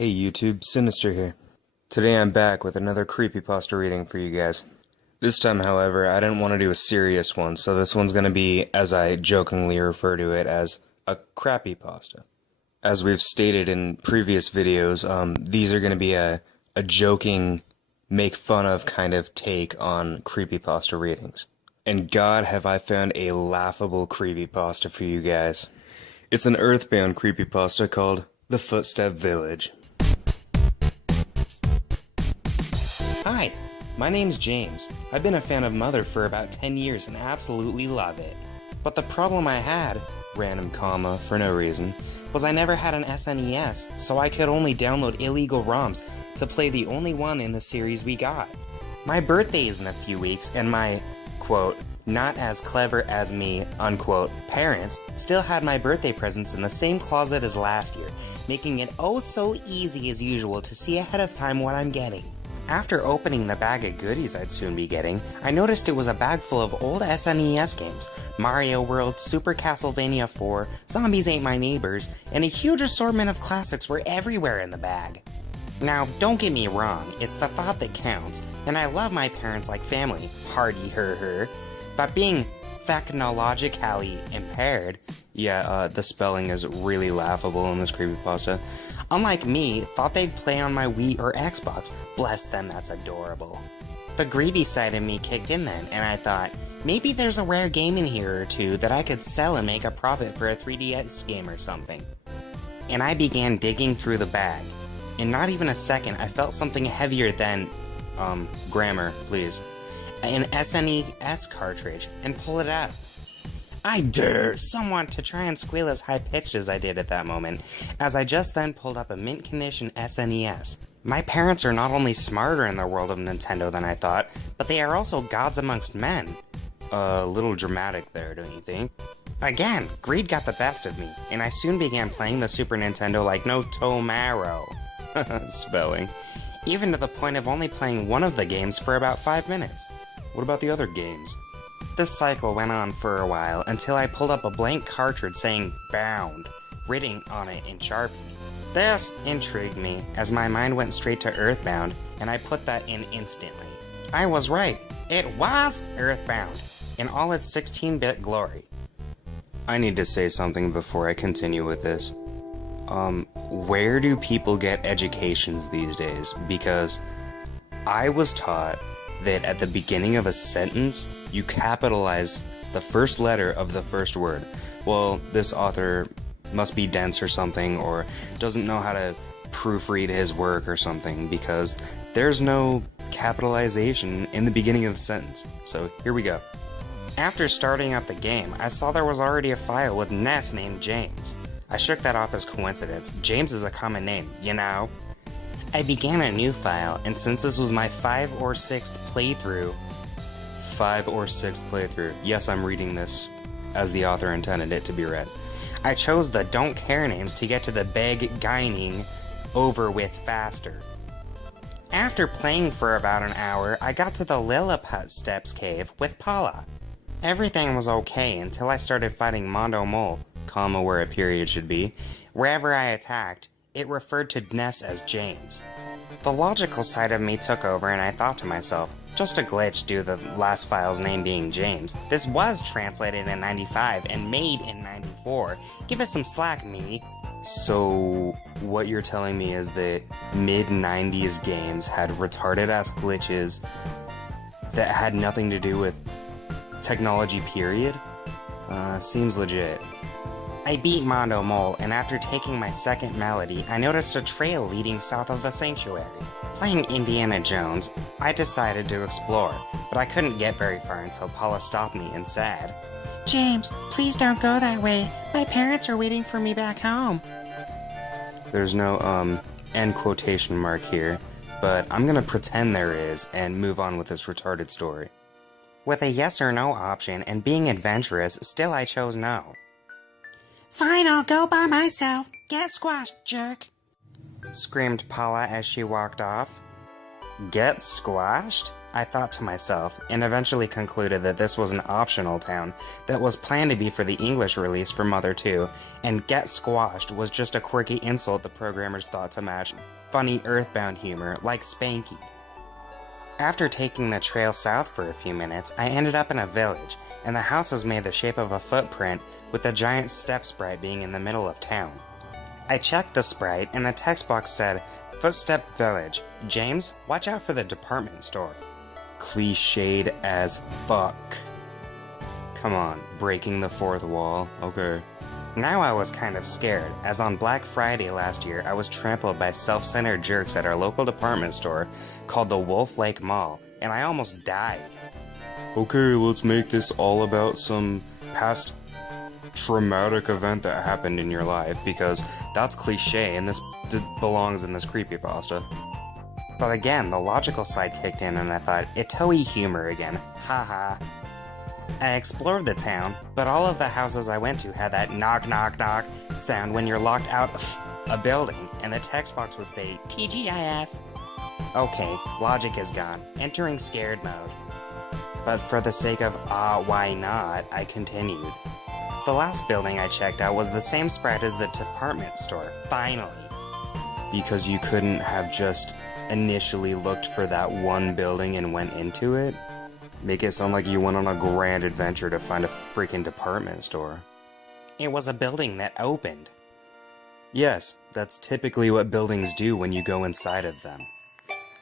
Hey YouTube, Sinister here. Today I'm back with another creepypasta reading for you guys. This time, however, I didn't want to do a serious one, so this one's going to be, as I jokingly refer to it, as a crappy pasta. As we've stated in previous videos, these are going to be a joking, make fun of kind of take on creepypasta readings. And God, have I found a laughable creepypasta for you guys. It's an Earthbound creepypasta called The Footstep Village. Hi, my name's James. I've been a fan of Mother for about 10 years and absolutely love it. But the problem I had, random comma for no reason, was I never had an SNES, so I could only download illegal ROMs to play the only one in the series we got. My birthday is in a few weeks, and my, quote, not as clever as me, unquote, parents still had my birthday presents in the same closet as last year, making it oh so easy as usual to see ahead of time what I'm getting. After opening the bag of goodies I'd soon be getting, I noticed it was a bag full of old SNES games, Mario World, Super Castlevania 4, Zombies Ain't My Neighbors, and a huge assortment of classics were everywhere in the bag. Now, don't get me wrong, it's the thought that counts, and I love my parents like family, hardy her, but being technologically impaired, the spelling is really laughable in this creepypasta, unlike me, thought they'd play on my Wii or Xbox. Bless them, that's adorable. The greedy side of me kicked in then, and I thought, maybe there's a rare game in here or two that I could sell and make a profit for a 3DS game or something. And I began digging through the bag. In not even a second, I felt something heavier than, grammar, please, an SNES cartridge, and pull it out. I dare someone to try and squeal as high-pitched as I did at that moment, as I just then pulled up a mint-condition SNES. My parents are not only smarter in the world of Nintendo than I thought, but they are also gods amongst men. A little dramatic there, don't you think? Again, greed got the best of me, and I soon began playing the Super Nintendo like no tomorrow. Spelling. Even to the point of only playing one of the games for about 5 minutes. What about the other games? This cycle went on for a while until I pulled up a blank cartridge saying "Bound" written on it in Sharpie. This intrigued me as my mind went straight to Earthbound, and I put that in instantly. I was right. It was Earthbound in all its 16-bit glory. I need to say something before I continue with this. Where do people get educations these days? Because I was taught that at the beginning of a sentence, you capitalize the first letter of the first word. Well, this author must be dense or something, or doesn't know how to proofread his work or something, because there's no capitalization in the beginning of the sentence. So here we go. After starting up the game, I saw there was already a file with Ness named James. I shook that off as coincidence. James is a common name, you know? I began a new file, and since this was my 5th or 6th playthrough, yes, I'm reading this as the author intended it to be read, I chose the don't care names to get to the beginning over with faster. After playing for about an hour, I got to the Lilliput Steps cave with Paula. Everything was okay until I started fighting Mondo Mole, comma where a period should be. Wherever I attacked, it referred to Ness as James. The logical side of me took over, and I thought to myself, just a glitch due to the last file's name being James. This was translated in 95 and made in 94. Give us some slack, me. So, what you're telling me is that mid-90s games had retarded-ass glitches that had nothing to do with technology, period? Seems legit. I beat Mondo Mole, and after taking my second melody, I noticed a trail leading south of the sanctuary. Playing Indiana Jones, I decided to explore, but I couldn't get very far until Paula stopped me and said, "James, please don't go that way. My parents are waiting for me back home." There's no, end quotation mark here, but I'm gonna pretend there is and move on with this retarded story. With a yes or no option and being adventurous, still I chose no. "Fine, I'll go by myself. Get squashed, jerk," screamed Paula as she walked off. Get squashed? I thought to myself, and eventually concluded that this was an optional town that was planned to be for the English release for Mother 2, and Get Squashed was just a quirky insult the programmers thought to match funny Earthbound humor like Spanky. After taking the trail south for a few minutes, I ended up in a village, and the house was made the shape of a footprint, with the giant step sprite being in the middle of town. I checked the sprite, and the text box said, Footstep Village. James, watch out for the department store. Cliched as fuck. Come on, breaking the fourth wall, okay. Now I was kind of scared, as on Black Friday last year I was trampled by self-centered jerks at our local department store called the Wolf Lake Mall, and I almost died. Okay, let's make this all about some past traumatic event that happened in your life, because that's cliche and this belongs in this creepypasta. But again, the logical side kicked in and I thought, Itoei humor again, haha. I explored the town, but all of the houses I went to had that knock knock knock sound when you're locked out of a building, and the text box would say, TGIF. Okay, logic is gone, entering scared mode. But for the sake of, why not, I continued. The last building I checked out was the same sprite as the department store, finally. Because you couldn't have just initially looked for that one building and went into it? Make it sound like you went on a grand adventure to find a freaking department store. It was a building that opened. Yes, that's typically what buildings do when you go inside of them.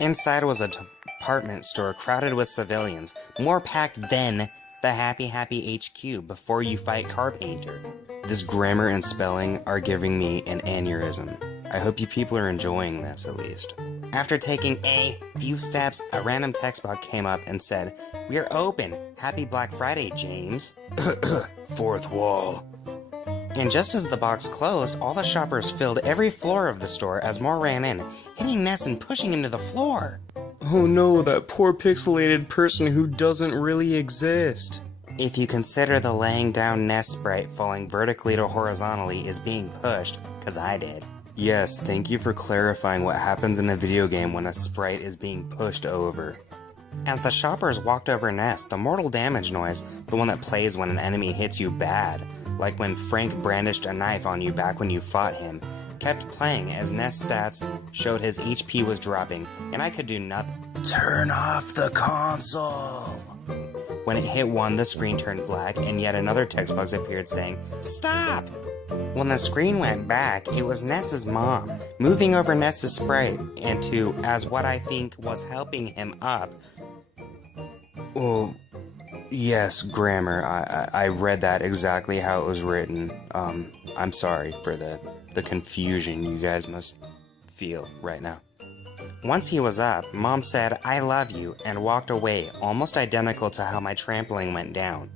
Inside was a department store crowded with civilians, more packed than the Happy Happy HQ before you fight Carpainter. This grammar and spelling are giving me an aneurysm. I hope you people are enjoying this at least. After taking a few steps, a random text box came up and said, We're open! Happy Black Friday, James! Fourth wall. And just as the box closed, all the shoppers filled every floor of the store as more ran in, hitting Ness and pushing him to the floor. Oh no, that poor pixelated person who doesn't really exist. If you consider the laying down Ness sprite falling vertically to horizontally is being pushed, 'cause I did. Yes, thank you for clarifying what happens in a video game when a sprite is being pushed over. As the shoppers walked over Ness, the mortal damage noise, the one that plays when an enemy hits you bad, like when Frank brandished a knife on you back when you fought him, kept playing as Ness stats showed his HP was dropping, and I could do nothing. Turn off the console! When it hit 1, the screen turned black, and yet another text box appeared saying, Stop! When the screen went back, it was Ness's mom, moving over Ness's sprite, and to, as what I think was helping him up. Oh, yes, grammar. I read that exactly how it was written. I'm sorry for the confusion you guys must feel right now. Once he was up, Mom said, I love you, and walked away, almost identical to how my trampling went down.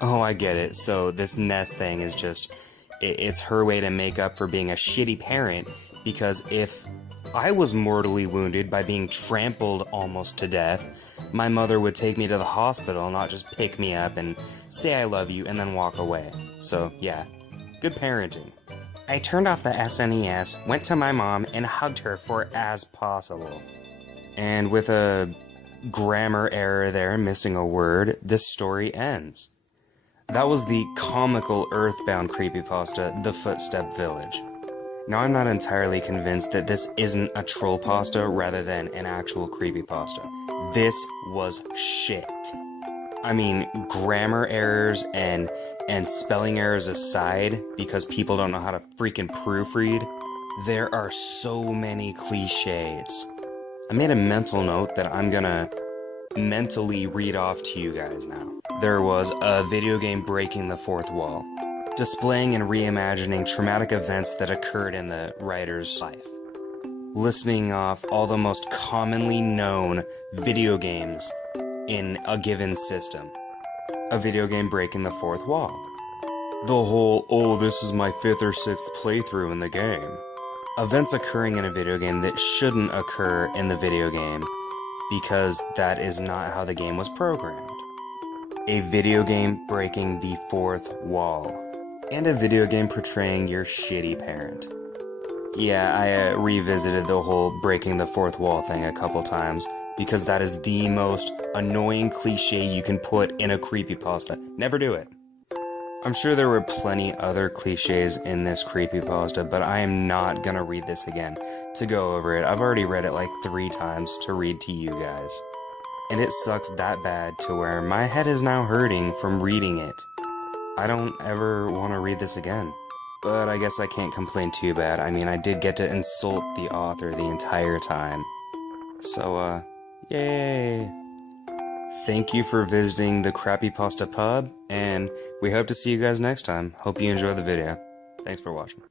Oh, I get it. So this Ness thing is just... It's her way to make up for being a shitty parent, because if I was mortally wounded by being trampled almost to death, my mother would take me to the hospital, not just pick me up and say I love you and then walk away. So, yeah, good parenting. I turned off the SNES, went to my mom, and hugged her for as possible. And with a grammar error there, missing a word, this story ends. That was the comical Earthbound creepypasta, The Footstep Village. Now I'm not entirely convinced that this isn't a troll pasta rather than an actual creepypasta. This was shit. I mean, grammar errors and spelling errors aside, because people don't know how to freaking proofread, there are so many cliches. I made a mental note that I'm gonna mentally read off to you guys now. There was a video game breaking the fourth wall, displaying and reimagining traumatic events that occurred in the writer's life, listing off all the most commonly known video games in a given system, a video game breaking the fourth wall, the whole, oh, this is my 5th or 6th playthrough in the game, events occurring in a video game that shouldn't occur in the video game, because that is not how the game was programmed. A video game breaking the fourth wall. And a video game portraying your shitty parent. Yeah, I revisited the whole breaking the fourth wall thing a couple times, because that is the most annoying cliche you can put in a creepypasta. Never do it. I'm sure there were plenty other cliches in this creepypasta, but I am not gonna read this again to go over it. I've already read it like 3 times to read to you guys. And it sucks that bad to where my head is now hurting from reading it. I don't ever want to read this again. But I guess I can't complain too bad. I mean, I did get to insult the author the entire time. So, yay! Thank you for visiting the Creepypasta Pub, and we hope to see you guys next time. Hope you enjoy the video. Thanks for watching.